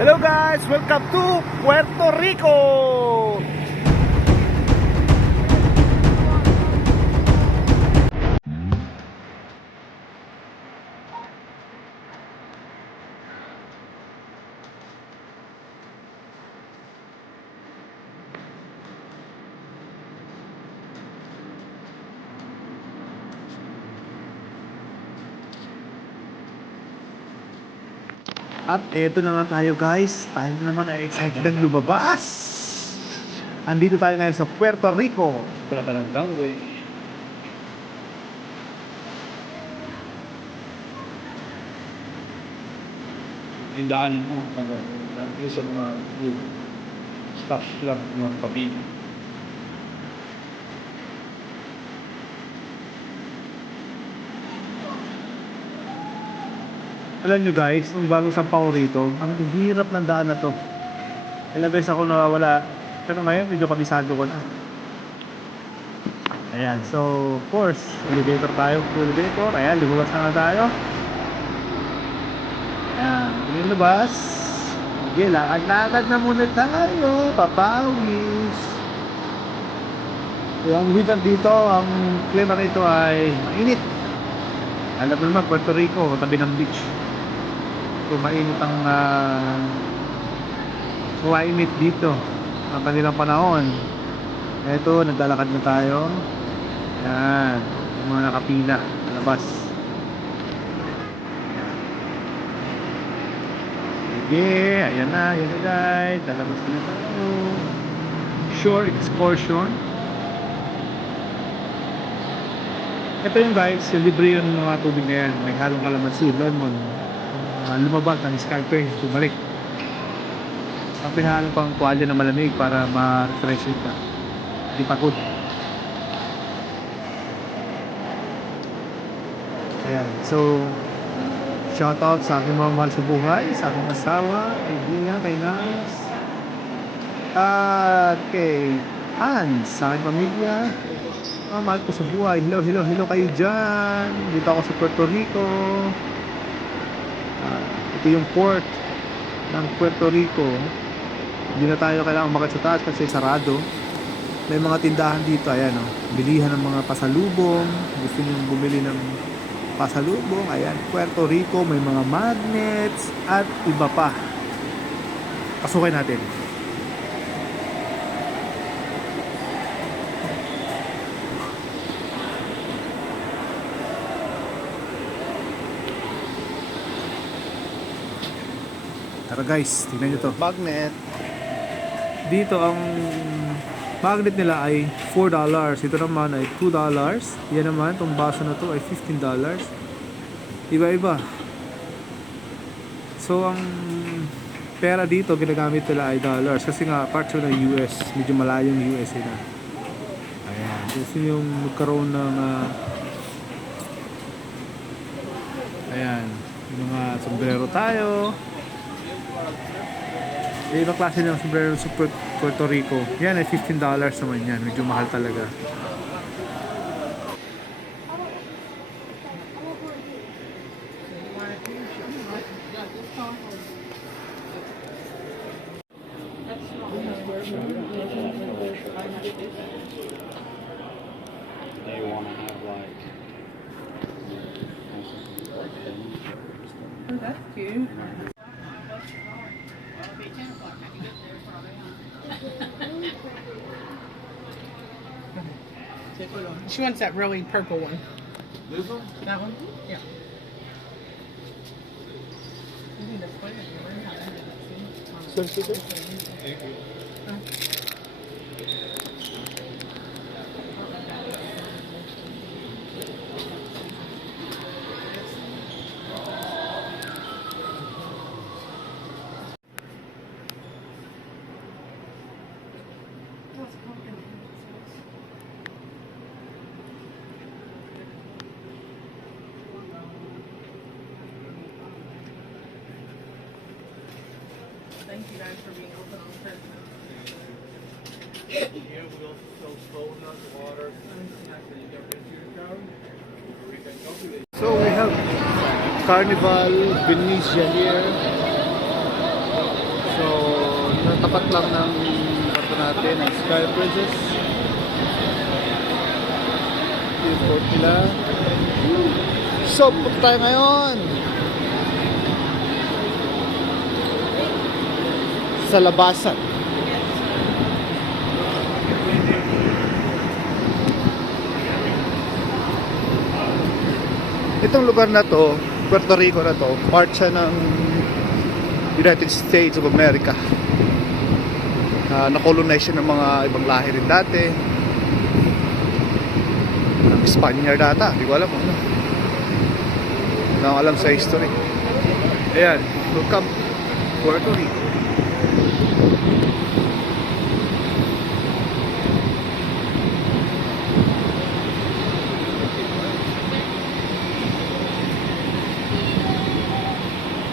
Hello guys! Welcome to Puerto Rico! At eto na nga tayo guys, tayo naman ay excited ang lumabas. Andito tayo ngayon sa Puerto Rico. Wala ka ng gangway. Yung daan mo, yung sa mga staff lang, mga pamilya. Alam nyo guys, nung bagong sampaw rito, ang hirap ng daan na to. Ilang beses ako nawawala, pero ngayon medyo kabisado ko na. Ayan, so of course, elevator tayo, elevator. Ayan, lumabas na tayo. Ayan, lumabas. Sige, lakad-lakad na muna tayo, papawis. So, ang weekend dito, ang klima rito ay mainit. Alam mo naman, Puerto Rico, tabi ng beach. So, mainit ang climate dito ang kanilang panahon. Eto, naglalakad na tayo. Yan, yung mga nakapila sa labas. Sige, ayan na guys, lalabas na tayo. Shore excursion. Ito yung guys, yung libre yung mga tubig na yan. May halong kalamansi, lemon. Lumabas ng scarpe, bumalik. Ang pinahalong pang tuwalya na malamig para ma-refreshing ka. Hindi pagod. Ayan, so shoutout sa aking mga mahal sa buhay, sa aking asawa, kaibigan, kay Nance, at kay Hans, sa aking pamilya. Mahal ko sa buhay. Hello kayo dyan. Dito ako sa Puerto Rico. Ito yung port ng Puerto Rico. Hindi na tayo kailangan umakyat sa taas kasi sarado. May mga tindahan dito, ayan o, bilihan ng mga pasalubong. Gusto nyo bumili ng pasalubong, ayan, Puerto Rico, may mga magnets at iba pa. Pasukin natin. Tara guys, tingnan nyo to. Magnet. Dito ang magnet nila ay $4. Ito naman ay $2. Yan naman, itong baso na to ay $15. Iba-iba. So ang pera dito ginagamit nila ay dollars. Kasi nga part ng US. Medyo malayong US na. Ayan. Gusto yung magkaroon ng ayan. Yung mga sombrero tayo. May ibang klase ng sombrero sa Puerto Rico. Yan ay $15 naman yan. Medyo mahal talaga. They want to have like... Oh, that's cute. She wants that really purple one. This one? That one? Yeah. Thank you guys for being open on Christmas. Here we also sell soda, water. So we have Carnival Venezia here. tapat lang ng kwarto natin, ang Sky Princess. Yung fort nila. So, punta tayo ngayon sa labasan. Itong lugar na to, Puerto Rico na to, part siya ng United States of America. Na-colonize siya ng mga ibang lahi rin dati. Ng Spaniard data, hindi ko alam ano. Hindi ko alam sa history. Ayan, welcome Puerto Rico.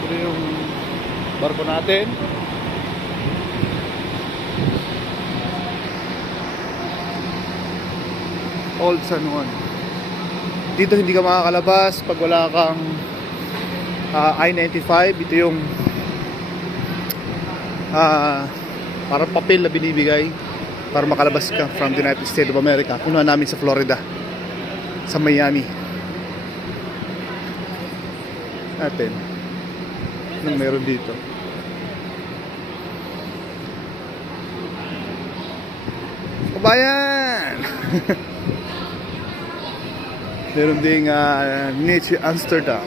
Ito yung barko natin. Old San Juan. Dito hindi ka makakalabas pag wala kang I-95. Ito yung parang papel na binibigay para makalabas ka from the United States of America. Punuan namin sa Florida, sa Miami. Natin anong meron dito. Kabayan! Meron ding Niche Amsterdam.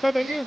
So, thank you.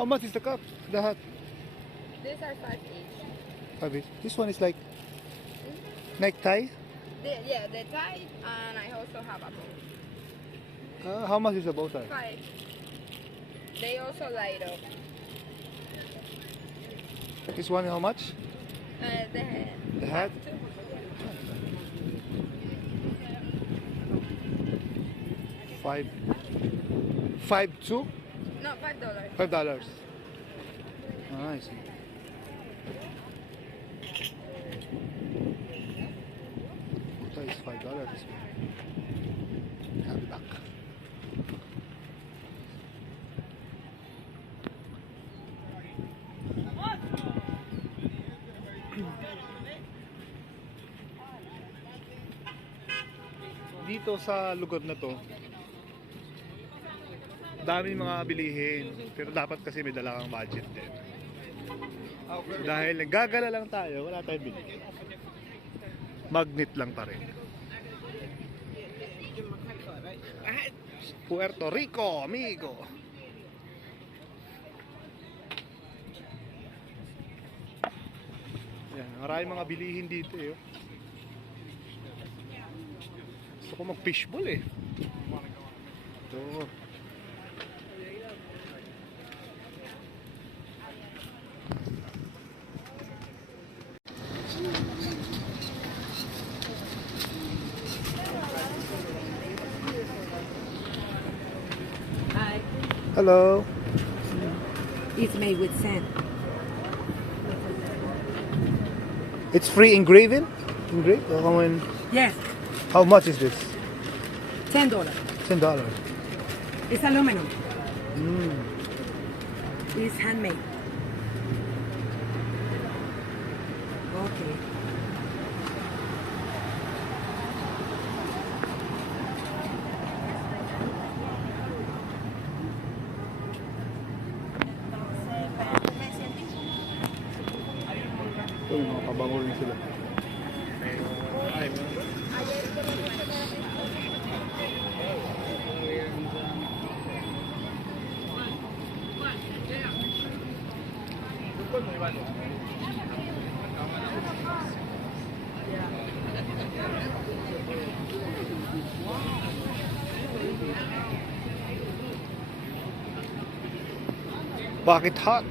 How much is the cup? The hat? These are 5 each. This one is like necktie. Yeah, the tie, and I also have a bow. How much is a bow tie? 5. They also light up. This one, how much? The The hat? Five. 5 2? No, $5. $5. Ah, I see. Ito is $5. I'll be back. Dito sa lugar na to, daming mga bilihin, pero dapat kasi may dala kang budget din. Dahil naggagala lang tayo, wala tayong bili. Magnet lang pa rin. Puerto Rico, amigo. Yan, maraming mga bilihin dito eh. Gusto ko mag-fishball eh. Ito. Hi. Hello. It's made with sand. It's free engraving? Engraved? Or how many- Yes, how much is this? $10. $10. It's aluminum. Mm. It's handmade. Okay. Ito yung mga pabango rin sila. Bakit hot?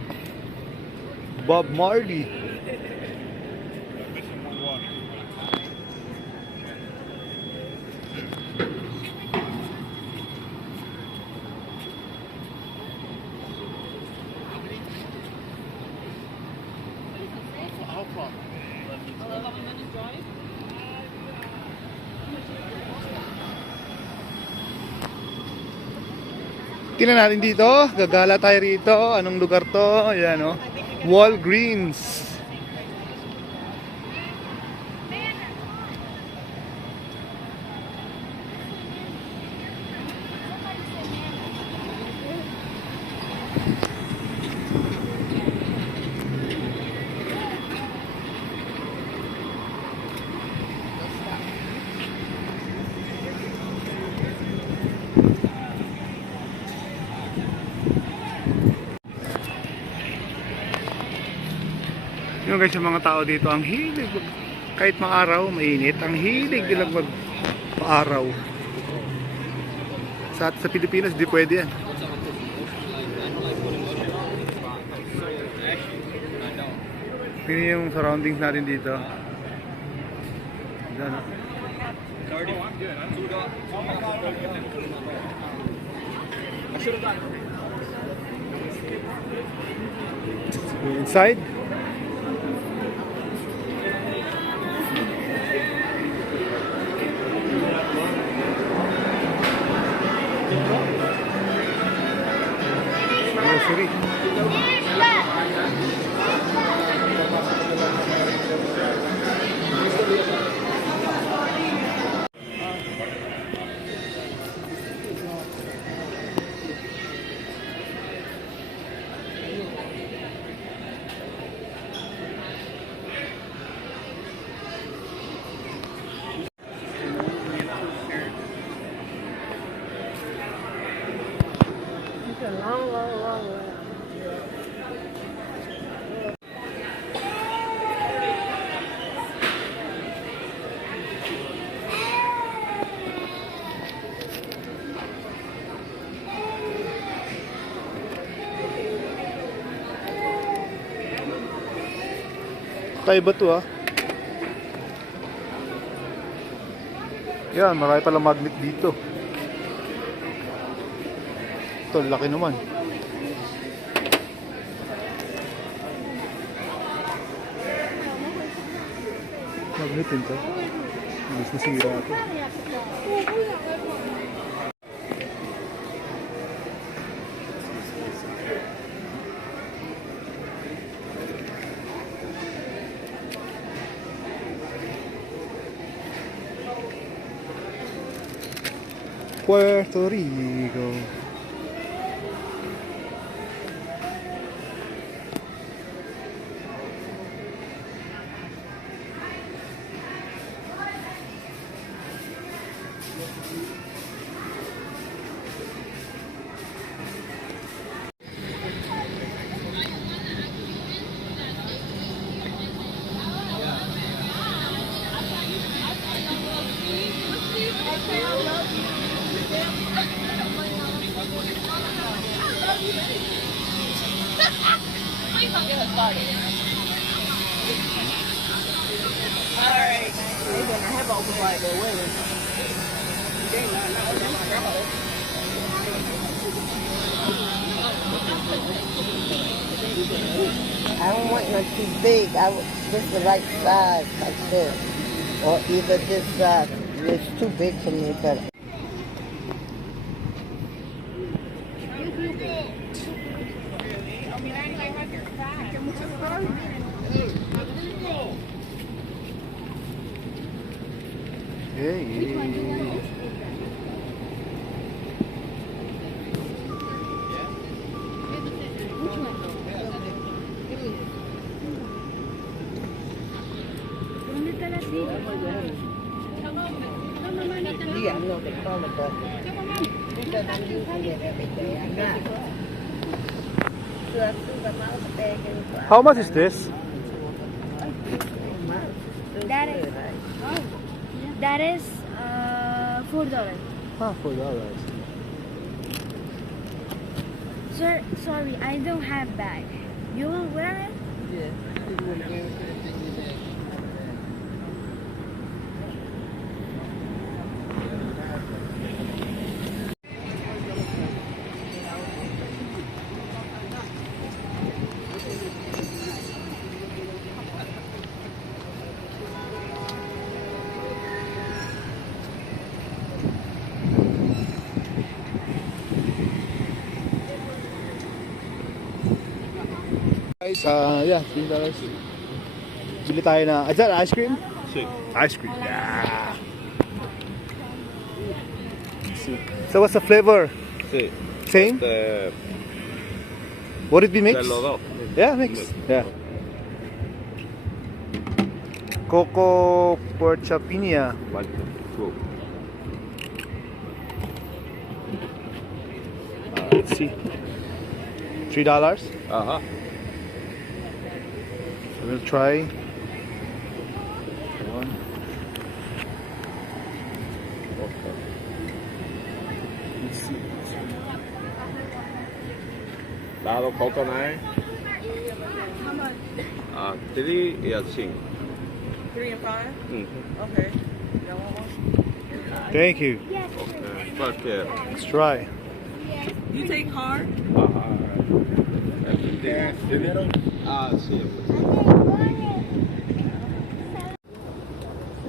Bob Marley. Tingnan natin dito, gagala tayo rito. Anong lugar to? Ayan o. Walgreens. Yung guys, yung mga tao dito, ang hilig. Kahit maaraw, mainit, ang hilig nilang mag-araw. Sa Pilipinas, di pwede yan. Tingnan yung surroundings natin dito. Diyan, no? Inside. Grocery. Kaiba to ah. Yan, marami palang magnet dito. Ito, laki naman. Magnet din to. Mas nasira ito. Puerto Rico. I don't want none too big. I want just the right size, like this. Or either this size. It's too big for me, but Hey. yeah, I know they call it, but because I'm using it every day, I'm not. So I threw the mouse bag in the How much is this? That is that is $4. Ah, $4. Sir, sorry, I don't have bag. You will wear it? Guys, yeah, $3. Bili tayo na, is that ice cream? Ice cream, yeah. Let's see. So what's the flavor? Sí, Same? Would it be de mixed? los dos. Yeah, mixed. Yeah. Coco Porchapina. Let's see. $3. Ajá. We'll try one. Let's see. Lado coconut. Ah, 3 y a 5. 3 and 5? Mm. Okay. Y'all want one? Thank you. Okay. Cualquiera. Let's try. You take card? Ajá. ¿Dinero? Ah, sí.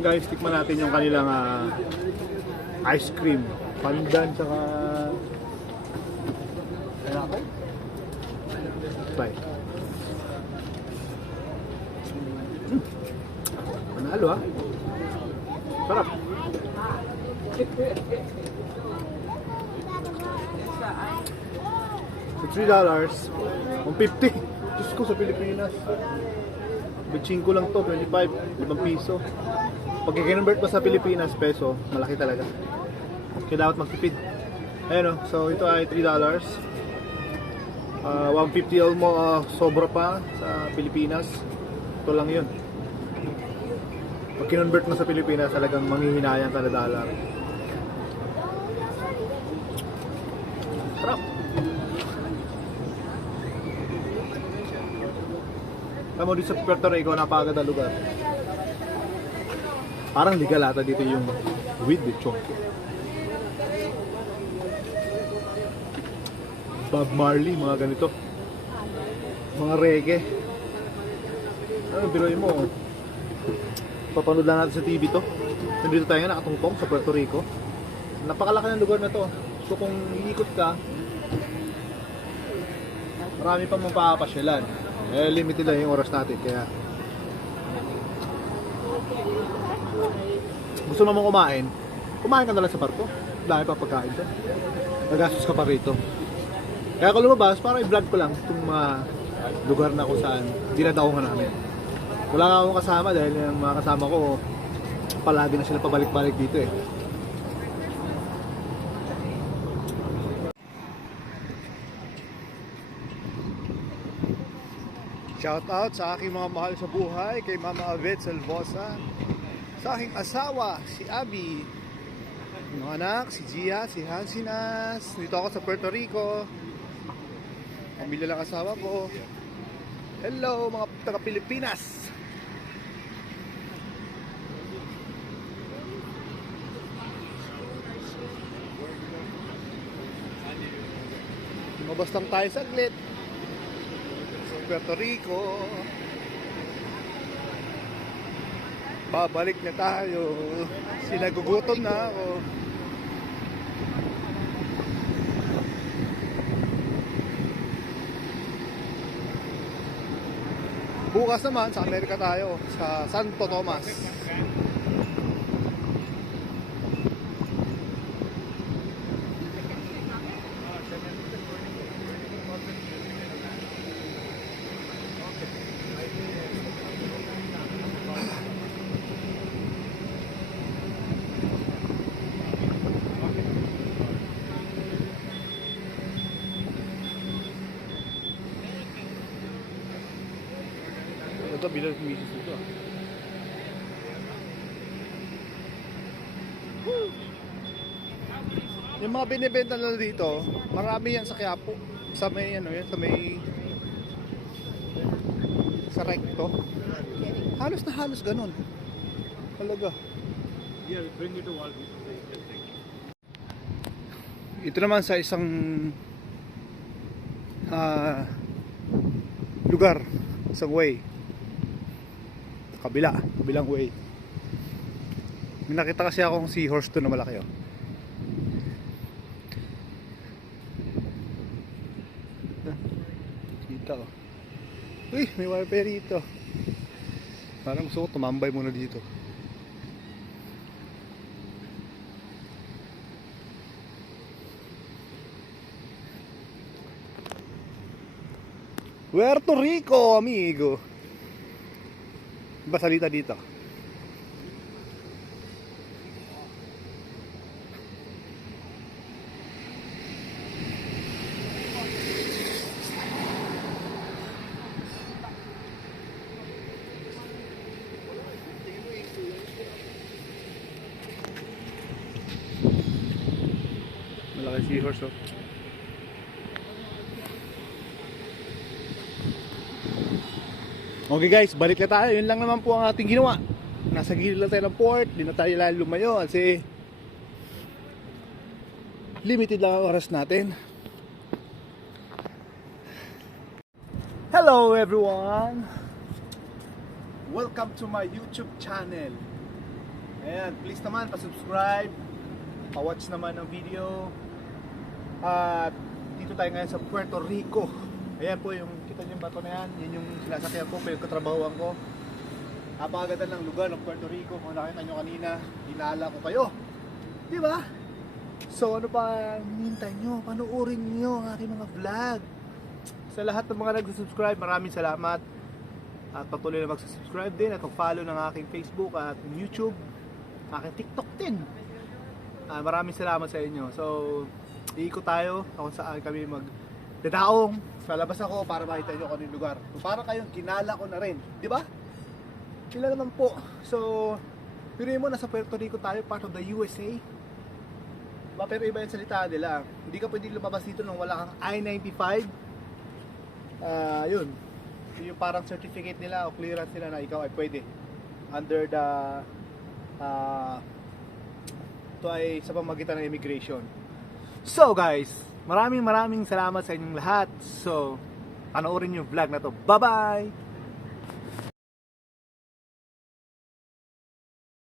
Guys, tikman natin yung kanilang ice cream. Pandan saka pineapple. Bye. Panalo ah. Sarap. So $3, $1.50. Diyos ko sa Pilipinas. Bitching lang to, 25, 5 piso. Pag i-convert mo sa Pilipinas, peso, malaki talaga. Kaya dapat magtipid. Ayan o, so ito ay $3. 150 almost, sobra pa sa Pilipinas. Ito lang yun. Pag kinonvert mo sa Pilipinas, talagang manghihinayang ka na dollar. Sarap! Alam mo, dito sa Puerto Rico, napakaganda lugar. Parang legal ata dito yung weed lechon. Bob Marley, mga ganito. Mga reggae. Ano, biruin mo. Papanood lang natin sa TV to. Nandito tayo nga nakatungtong sa Puerto Rico. Napakalaki ng lugar na to. So kung iikot ka, marami pang mapapasyalan. Limited lang yung oras natin. Kaya gusto mo kumain, kumain ka na lang sa barko. Dahil pa pagkain dyan. Nagastos ka pa rito. Kaya kung lumabas, parang i-vlog ko lang itong mga lugar na kung saan dinadaungan namin. Wala nga akong kasama dahil yung mga kasama ko palagi na sila pabalik-balik dito eh. Shout out sa aking mga mahal sa buhay, kay Mama Avet Salvosa, sa aking asawa, si Abby, mga anak, si Gia, si Hansinas. Dito ako sa Puerto Rico. Pamilya lang asawa ko. Hello mga taga Pilipinas. Lumabas lang tayo saglit sa Puerto Rico. Babalik na tayo. Sinagugutom na ako. Bukas naman sa Amerika tayo, sa Santo Tomas. Ito, bilang misis ito. Yung mga binibenta na dito, marami yan sa Quiapo. Sa may, ano yan, sa may... sa recto. Halos na halos ganun. Talaga. Ito naman sa isang... lugar. Isang way. Kabilang way. May nakita kasi akong seahorse doon na malaki oh. Kita oh. Uy, may wifi rito. Parang gusto ko tumambay muna dito. Puerto Rico, amigo. Ba salita dito? Malaki seahorse oh. Okay guys, balik na tayo. Yun lang naman po ang ating ginawa. Nasa gilid lang tayo ng port. Di na tayo lalo lumayo kasi limited lang ang oras natin. Hello everyone! Welcome to my YouTube channel. Ayan, please naman pa-subscribe, pa-watch naman ng video. At dito tayo ngayon sa Puerto Rico. Ayan po yung kita niyo yung bato na yan. Yan yung sinasakyan ko, pinagkatrabahoan ko. Napakaganda ng lugar ng Puerto Rico. Kung nakita nyo kanina, inala ko kayo. Di ba? So ano pa hinihintay nyo? Panoorin nyo ang aking mga vlog. Sa lahat ng mga nag-subscribe, maraming salamat. At patuloy na mag-subscribe din at mag-follow ng aking Facebook at YouTube. Aking TikTok din. Maraming salamat sa inyo. So, iikot tayo kung saan kami mag-dadaong. Lalabas ako para makita nyo kung ano yung lugar. So, para kayong kinala ko na rin. Di ba? Sila naman po. So, pinuhin mo, nasa Puerto Rico tayo, part of the USA. Diba? Pero iba yung salita nila. Hindi ka pwede lumabas dito nung wala kang I-95. Yun. yung parang certificate nila o clearance nila na ikaw ay pwede under the ito ay sa pamagitan ng immigration. So guys, maraming salamat sa inyong lahat. So, panoorin yung vlog na to. Bye bye!